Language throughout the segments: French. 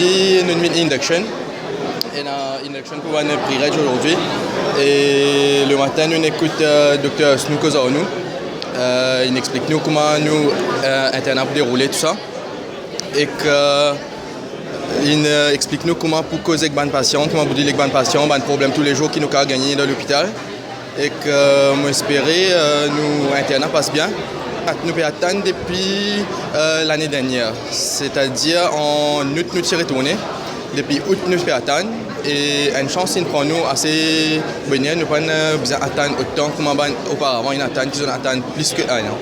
Aujourd'hui, nous avons une induction. Et une induction pour un pré-reg aujourd'hui. Et le matin, nous écoutons Dr. Snooko Zaonou. Il explique nous comment nous internat pour dérouler tout ça. Et il explique nous comment pour causer avec les patients, comment pour dire avec les patients, les problèmes tous les jours qui nous ont gagné dans l'hôpital. Et que moi espérer nous internat passe bien. Nous pouvons attendre depuis l'année dernière, c'est-à-dire en août nous sommes retournés. Depuis août nous pouvons attendre et une chance pour nous assez bonne. Nous pouvons besoin attendre autant comme auparavant, ils attendent qu'ils attendent plus que un an.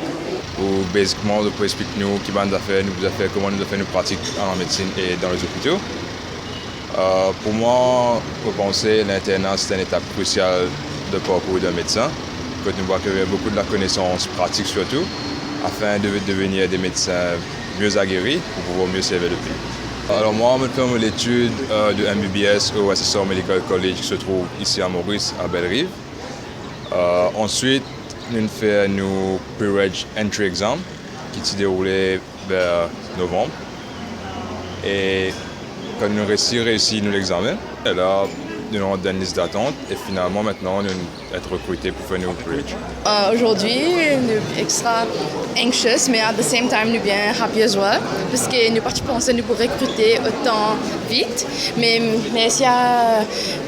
Ou basiquement de expliquer nous qui nous a fait comment nous a fait nos pratiques en médecine et dans les hôpitaux. Pour moi, pour penser l'internat c'est une étape cruciale de parcours d'un médecin. Quand nous voit qu'il y a beaucoup de la connaissance pratique surtout, afin de devenir des médecins mieux aguerris pour pouvoir mieux servir le pays. Alors moi, je fais l'étude de MBBS au Assessor Medical College qui se trouve ici à Maurice, à Belle-Rive. Ensuite, nous faisons nos pre-reg entry exam qui s'est déroulé vers novembre. Et quand nous avons réussi l'examen, là, nous avons une liste d'attente et finalement maintenant nous être recrutés pour faire nos pre-reg. Aujourd'hui, nous sommes extra anxious, mais at the same time, nous sommes bien happy as well, parce que nous pensons nous pour recruter autant vite, mais il y a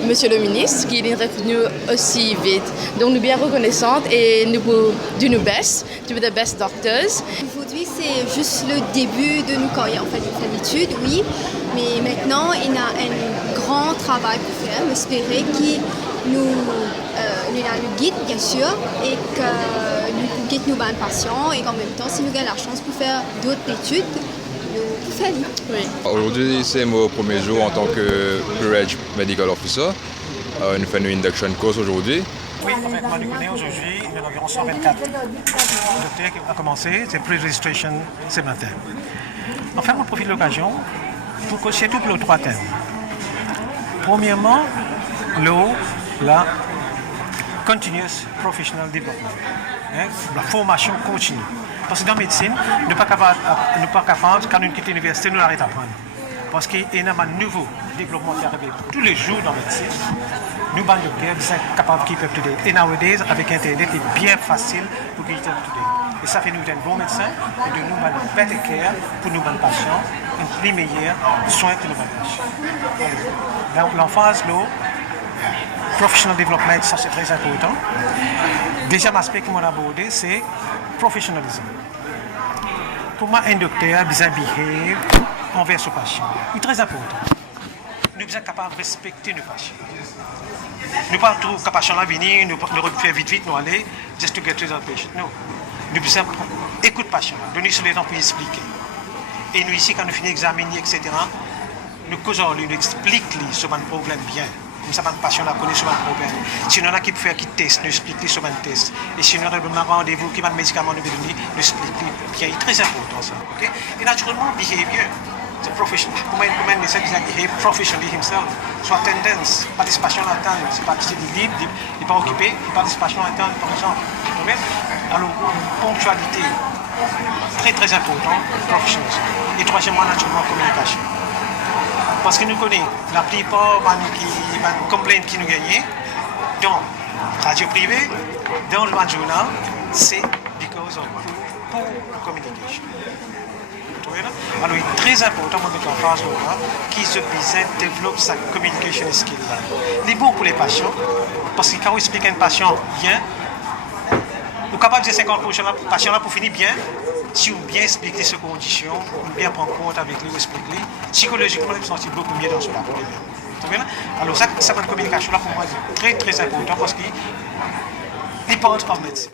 Monsieur le ministre qui nous recrute aussi vite. Donc nous sommes bien reconnaissantes et nous pouvons do nos best, to be the best doctors. Aujourd'hui, c'est juste le début de nos carrières, en fait, l'étude, oui, mais maintenant, il y a un grand travail pour faire, espérer qu'il nous a le guide, bien sûr, et que nous guide nos bonnes patients, et qu'en même temps, si nous avons la chance pour faire d'autres études, nous pouvons faire. Oui. Aujourd'hui, c'est mon premier jour en tant que pre-reg medical officer. Nous faisons une induction course aujourd'hui. Oui, en fait, moi, je connais aujourd'hui, il y a environ 124 docteurs qui ont commencé, c'est pre-registration ce matin. Enfin, on profite de l'occasion pour cocher tout pour les 3 thèmes. Premièrement, la continuous professional development, la formation continue. Parce que dans la médecine, nous ne sommes pas capables, quand nous quittons l'université, nous arrêtons d'apprendre. Parce qu'il y a un nouveau développement qui arrive tous les jours dans la médecine. Nous, les docteurs, sommes capables de keep up to date. Et nowadays, avec Internet, c'est bien facile pour keep up to date. Et ça fait nous un bon médecin et de nous donner une better care pour nos patients, un plus meilleur soin pour nos patients. Donc, l'emphase, professional development, ça c'est très important. Deuxième aspect que m'ont abordé, c'est professionnalisme. Pour moi, un docteur bien behave envers son patient. C'est très important. Nous sommes capables de respecter nos patients. Nous ne pouvons pas trouver que le patient va venir, nous faire vite, nous aller, just to get to the patient. Non. Nous devons écouter le patient, donner sur le temps pour expliquer. Et nous ici, quand nous finissons d'examiner, etc., nous causons, nous expliquons sur un problème bien. Comme ça, le patient connaît sur un problème. Si nous avons qui peut faire qui test, nous expliquons sur un test. Et si nous avons un rendez-vous, qui va un médicament nous donner, nous expliquons bien. C'est très important ça. Okay? Et naturellement, behavior. C'est professionnel. Comment un médecin qui behave professionally himself. Soit tendance, participation à temps, c'est pas qu'il est libre, il n'est pas occupé, participation à temps, par exemple. Alors, ponctualité, très très important, professionnalisme. Et troisièmement, naturellement, communication. Parce que nous connaissons la plupart des complaintes qui nous gagnent dans la radio privée, dans le journal, c'est because of poor communication. Alors, il est très important de mettre en phase qui se développe sa communication skill. C'est bon pour les patients, parce que quand on explique à un patient bien, on est capable de dire 50% de patient pour finir bien, si on bien expliquer ses conditions, on bien prendre compte avec lui, expliquer, psychologiquement, on se sentir beaucoup mieux dans ce rapport. Alors, ça, cette communication-là, pour moi, est très très important parce qu'il pense par médecin.